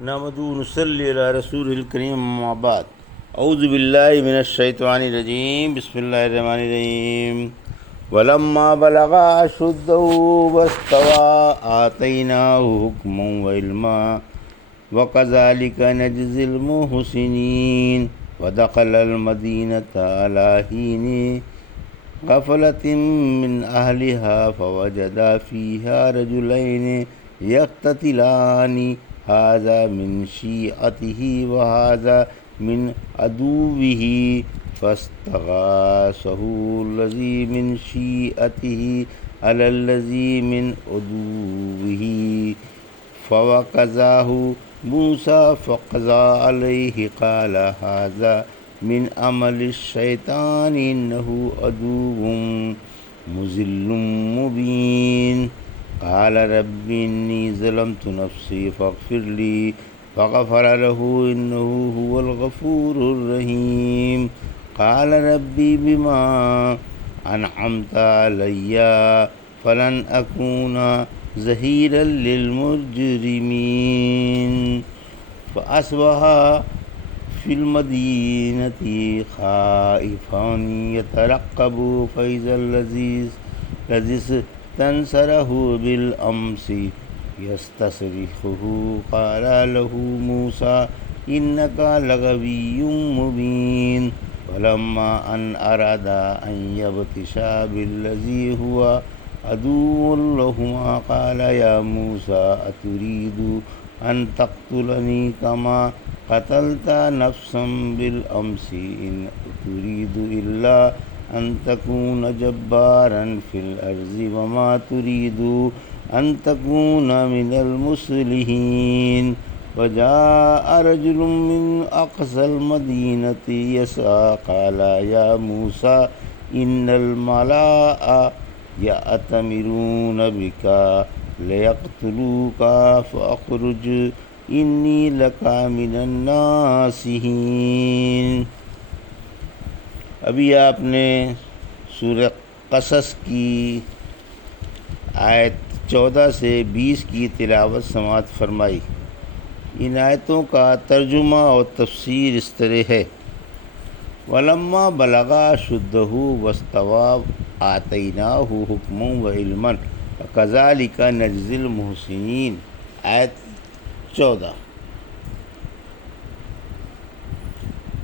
نحمدہ و نصلی علی رسول الکریم، اما بعد، اعوذ باللہ من الشیطان الرجیم، بسم اللہ الرحمن الرحیم۔ ولما بلغ اشدہ واستوى آتیناہ حکما وعلما وکذلک نجزی المحسنین۔ ودخل المدینۃ علی حین غفلۃ من اہلہا فوجد فیہا رجلین یقتتلان، ھذا من شیعته وھذا من عدوہ فاستغاثہ الذی من شیعته علی الذی من عدوہ فوکزہ موسیٰ فقضى علیہ قال ھذا من عمل الشیطان انہ عدو مضل مبین۔ قال رب انی ظلمت نفسی فاغفر لی فغفر له انہ هو الغفور الرحیم۔ قال ربی بما انعمت علی فلن اکون ظہیرا للمجرمین۔ فاصبح فی المدینۃ خائفا یترقب فاذا الذی استنصرہ بالامس یستصرخہ قال لہ موسیٰ انک لغوی مبین۔ فلما ان اراد ان یبطشا بالذی هو عدو لہما قال یا موسیٰ اترید ان تقتلنی کما قتلت نفسا بالامس ان ترید الا ان تکون جبارا فی الارض وما ترید ان تکون من المصلحین۔ وجاء رجل من اقصى المدینۃ یسعی قال یا موسیٰ ان الملأ یأتمرون بک لیقتلوک فاخرج انی لک من الناصحین۔ ابھی آپ نے سورہ قصص کی آیت 14 سے 20 کی تلاوت سماعت فرمائی۔ ان آیتوں کا ترجمہ اور تفسیر اس طرح ہے: ولما بلغ اشدہ واستوى آتیناہ حکما وعلما وکذلک نجزی المحسنین۔ آیت 14۔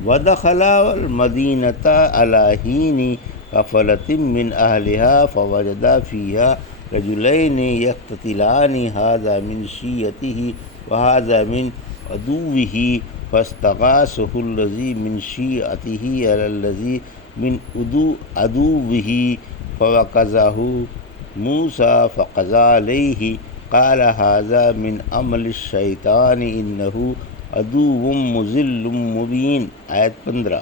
ودخل المدینۃ علی حین غفلۃ من اہلہا فوجد فیہا رجلین یقتتلان ھذا من شیعته وھذا من عدوہ فاستغاثہ الذی من شیعته علی الذی من عدوہ فوکزہ موسیٰ فقضى علیہ قال ھذا من عمل الشیطان انہ عدو مضل مبین۔ آیت 15۔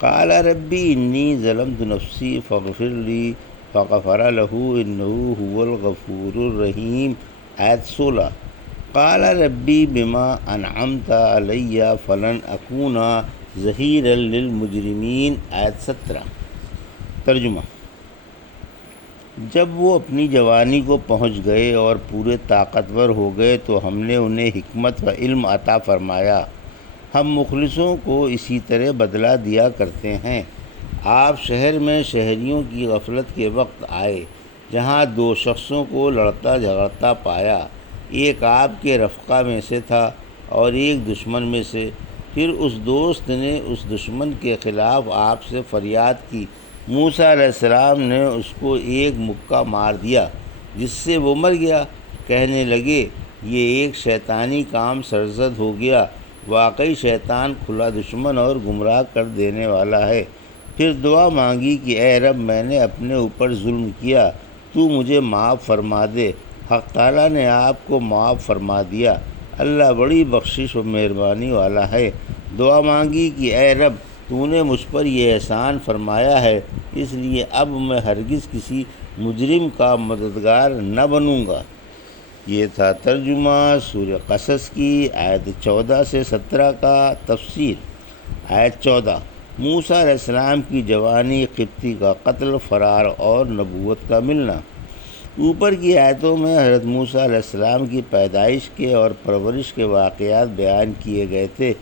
قال ربی انی ظلمت نفسی فاغفر لی فغفر له انہ هو الغفور الرحیم۔ آیت 16۔ قال ربی بما انعمت علی فلن اکون ظہیرا للمجرمین۔ آیت 17۔ ترجمہ: جب وہ اپنی جوانی کو پہنچ گئے اور پورے طاقتور ہو گئے تو ہم نے انہیں حکمت و علم عطا فرمایا۔ ہم مخلصوں کو اسی طرح بدلہ دیا کرتے ہیں۔ آپ شہر میں شہریوں کی غفلت کے وقت آئے جہاں دو شخصوں کو لڑتا جھگڑتا پایا، ایک آپ کے رفقا میں سے تھا اور ایک دشمن میں سے۔ پھر اس دوست نے اس دشمن کے خلاف آپ سے فریاد کی۔ موسیٰ علیہ السلام نے اس کو ایک مکہ مار دیا جس سے وہ مر گیا۔ کہنے لگے یہ ایک شیطانی کام سرزد ہو گیا، واقعی شیطان کھلا دشمن اور گمراہ کر دینے والا ہے۔ پھر دعا مانگی کہ اے رب میں نے اپنے اوپر ظلم کیا، تو مجھے معاف فرما دے۔ حق تعالیٰ نے آپ کو معاف فرما دیا۔ اللہ بڑی بخشش و مہربانی والا ہے۔ دعا مانگی کہ اے رب تو نے مجھ پر یہ احسان فرمایا ہے، اس لیے اب میں ہرگز کسی مجرم کا مددگار نہ بنوں گا۔ یہ تھا ترجمہ سورہ قصص کی آیت 14 سے 17 کا۔ تفسیر: آیت 14۔ موسیٰ علیہ السلام کی جوانی، قبطی کا قتل، فرار اور نبوت کا ملنا۔ اوپر کی آیتوں میں حضرت موسیٰ علیہ السلام کی پیدائش کے اور پرورش کے واقعات بیان کیے گئے تھے۔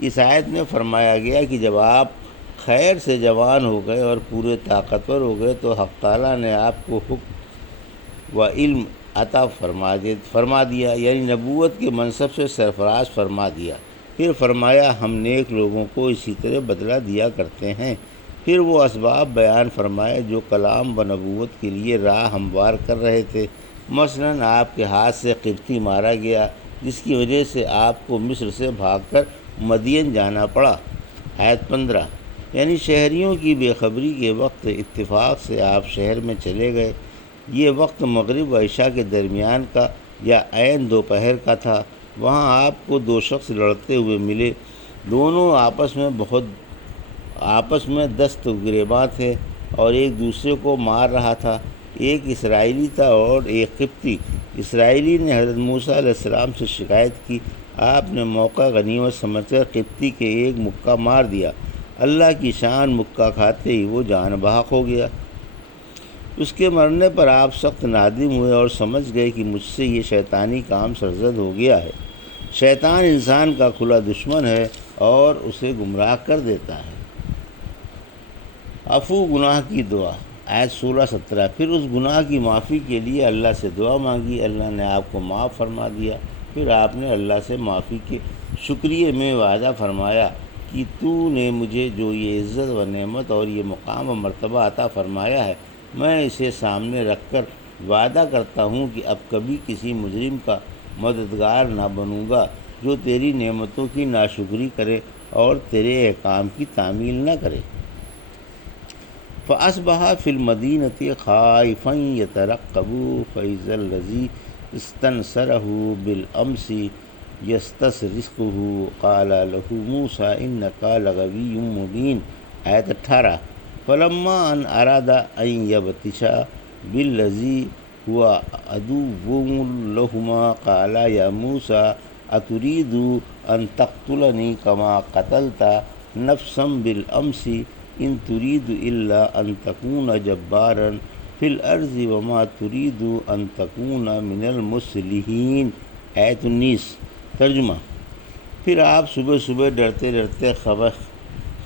اس آیت میں فرمایا گیا کہ جب آپ خیر سے جوان ہو گئے اور پورے طاقتور ہو گئے تو حق تعالیٰ نے آپ کو حکم و علم عطا فرما دیا، یعنی نبوت کے منصب سے سرفراز فرما دیا۔ پھر فرمایا ہم نیک لوگوں کو اسی طرح بدلہ دیا کرتے ہیں۔ پھر وہ اسباب بیان فرمائے جو کلام و نبوت کے لیے راہ ہموار کر رہے تھے۔ مثلاً آپ کے ہاتھ سے قبطی مارا گیا، جس کی وجہ سے آپ کو مصر سے بھاگ کر مدین جانا پڑا۔ آیت 15، یعنی شہریوں کی بے خبری کے وقت اتفاق سے آپ شہر میں چلے گئے۔ یہ وقت مغرب و عشاء کے درمیان کا یا عین دوپہر کا تھا۔ وہاں آپ کو دو شخص لڑتے ہوئے ملے۔ دونوں آپس میں دست گریباں تھے اور ایک دوسرے کو مار رہا تھا۔ ایک اسرائیلی تھا اور ایک قبطی۔ اسرائیلی نے حضرت موسیٰ علیہ السلام سے شکایت کی۔ آپ نے موقع غنیمت سمجھ کر قبطی کے ایک مکہ مار دیا۔ اللہ کی شان، مکہ کھاتے ہی وہ جان بحق ہو گیا۔ اس کے مرنے پر آپ سخت نادم ہوئے اور سمجھ گئے کہ مجھ سے یہ شیطانی کام سرزد ہو گیا ہے۔ شیطان انسان کا کھلا دشمن ہے اور اسے گمراہ کر دیتا ہے۔ عفو گناہ کی دعا، آیت 16-17۔ پھر اس گناہ کی معافی کے لیے اللہ سے دعا مانگی، اللہ نے آپ کو معاف فرما دیا۔ پھر آپ نے اللہ سے معافی کے شکریہ میں وعدہ فرمایا کہ تو نے مجھے جو یہ عزت و نعمت اور یہ مقام و مرتبہ عطا فرمایا ہے، میں اسے سامنے رکھ کر وعدہ کرتا ہوں کہ اب کبھی کسی مجرم کا مددگار نہ بنوں گا جو تیری نعمتوں کی ناشکری کرے اور تیرے احکام کی تعمیل نہ کرے۔ فَأَصْبَحَ فِي الْمَدِينَةِ خَائِفًا يَتَرَقَّبُ فَإِذَا الَّذِي اسْتَنصَرَهُ بِالْأَمْسِ يَسْتَصْرِخُهُ قَالَ لَهُ مُوسَىٰ إِنَّكَ لَغَوِيٌّ مُّبِينٌ۔ آیت 18۔ فَلَمَّا أَنْ أَرَادَ أَنْ يَبْطِشَ بِالَّذِي هُوَ عَدُوٌّ لَهُمَا قَالَ يَا مُوسَىٰ أَتُرِيدُ أَنْ تَقْتُلَنِي كَمَا قَتَلْتَ نَفْسًا بِالْأَمْسِ إِنْ تُرِيدُ إِلَّا أَنْ تَكُونَ جَبَّارًا فِي الْأَرْضِ وَمَا تُرِيدُ أَنْ تَكُونَ مِنَ الْمُصْلِحِينَ۔ آیت 19۔ ترجمہ۔ پھر آپ صبح صبح ڈرتے ڈرتے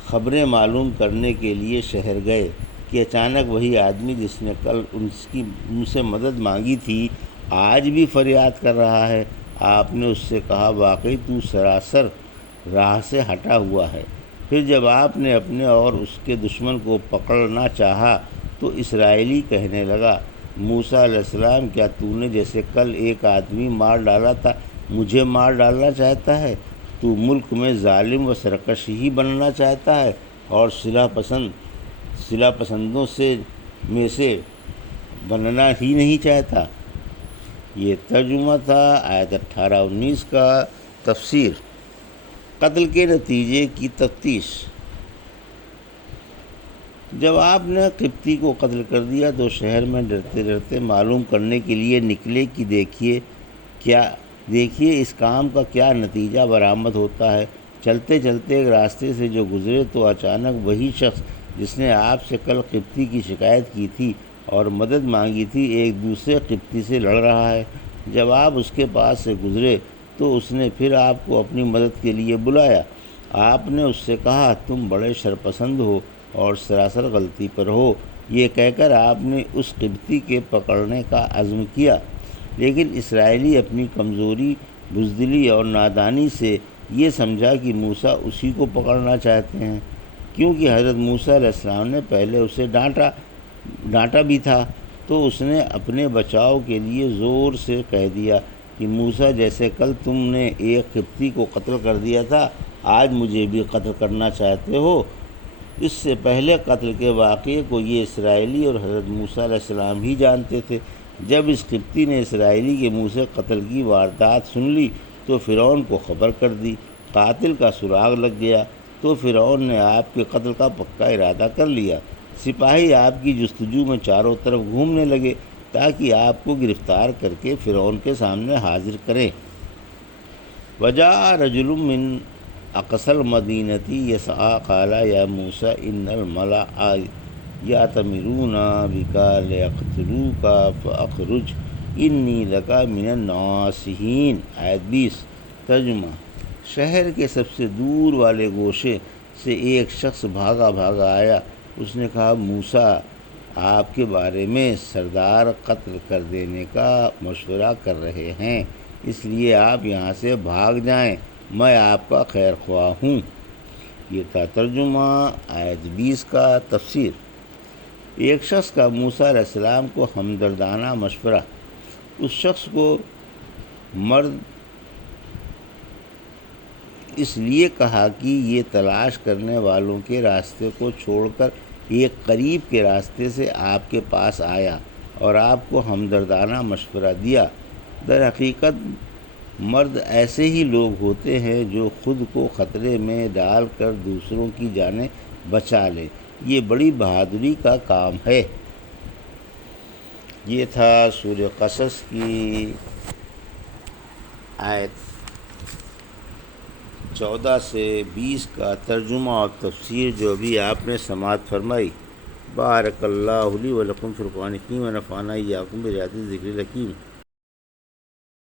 خبریں معلوم کرنے کے لیے شہر گئے کہ اچانک وہی آدمی جس نے کل ان سے مدد مانگی تھی آج بھی فریاد کر رہا ہے۔ آپ نے اس سے کہا واقعی تو سراسر راہ سے ہٹا ہوا ہے۔ پھر جب آپ نے اپنے اور اس کے دشمن کو پکڑنا چاہا تو اسرائیلی کہنے لگا موسیٰ علیہ السلام، کیا تو نے جیسے کل ایک آدمی مار ڈالا تھا مجھے مار ڈالنا چاہتا ہے؟ تو ملک میں ظالم و سرکش ہی بننا چاہتا ہے اور صلح پسندوں میں سے بننا ہی نہیں چاہتا۔ یہ ترجمہ تھا آیت 18-19 کا۔ تفسیر۔ قتل کے نتیجے کی تفتیش۔ جب آپ نے قبطی کو قتل کر دیا تو شہر میں ڈرتے ڈرتے معلوم کرنے کے لیے نکلے کہ دیکھیے اس کام کا کیا نتیجہ برآمد ہوتا ہے۔ چلتے چلتے ایک راستے سے جو گزرے تو اچانک وہی شخص جس نے آپ سے کل قبطی کی شکایت کی تھی اور مدد مانگی تھی ایک دوسرے قبطی سے لڑ رہا ہے۔ جب آپ اس کے پاس سے گزرے تو اس نے پھر آپ کو اپنی مدد کے لیے بلایا۔ آپ نے اس سے کہا تم بڑے شرپسند ہو اور سراسر غلطی پر ہو۔ یہ کہہ کر آپ نے اس قبطی کے پکڑنے کا عزم کیا، لیکن اسرائیلی اپنی کمزوری، بزدلی اور نادانی سے یہ سمجھا کہ موسیٰ اسی کو پکڑنا چاہتے ہیں، کیونکہ حضرت موسیٰ علیہ السلام نے پہلے اسے ڈانٹا بھی تھا۔ تو اس نے اپنے بچاؤ کے لیے زور سے کہہ دیا کہ موسیٰ جیسے کل تم نے ایک قبطی کو قتل کر دیا تھا آج مجھے بھی قتل کرنا چاہتے ہو۔ اس سے پہلے قتل کے واقعے کو یہ اسرائیلی اور حضرت موسیٰ علیہ السلام ہی جانتے تھے۔ جب اس قبطی نے اسرائیلی کے منہ سے قتل کی واردات سن لی تو فرعون کو خبر کر دی۔ قاتل کا سراغ لگ گیا تو فرعون نے آپ کے قتل کا پکا ارادہ کر لیا۔ سپاہی آپ کی جستجو میں چاروں طرف گھومنے لگے تاکہ آپ کو گرفتار کر کے فرعون کے سامنے حاضر کریں۔ وجاء رجل من اقصى المدینة یسعی قال یا موسیٰ ان الملأ یأتمرون بک لیقتلوک فاخرج انی لک من الناصحین۔ آیت 20۔ ترجمہ: شہر کے سب سے دور والے گوشے سے ایک شخص بھاگا بھاگا آیا۔ اس نے کہا، موسیٰ آپ کے بارے میں سردار قتل کر دینے کا مشورہ کر رہے ہیں، اس لیے آپ یہاں سے بھاگ جائیں، میں آپ کا خیر خواہ ہوں۔ یہ تھا ترجمہ آیت 20 کا۔ تفسیر: ایک شخص کا موسیٰ علیہ السلام کو ہمدردانہ مشورہ۔ اس شخص کو مرد اس لیے کہا کہ یہ تلاش کرنے والوں کے راستے کو چھوڑ کر ایک قریب کے راستے سے آپ کے پاس آیا اور آپ کو ہمدردانہ مشورہ دیا۔ در حقیقت مرد ایسے ہی لوگ ہوتے ہیں جو خود کو خطرے میں ڈال کر دوسروں کی جانیں بچا لیں، یہ بڑی بہادری کا کام ہے۔ یہ تھا سورہ قصص کی آیت 14 سے 20 کا ترجمہ اور تفسیر جو بھی آپ نے سماعت فرمائی۔ بارک اللہ لی و لکم فی القرآن الحکیم و نفعنی وایاکم بآیات الذکر الحکیم۔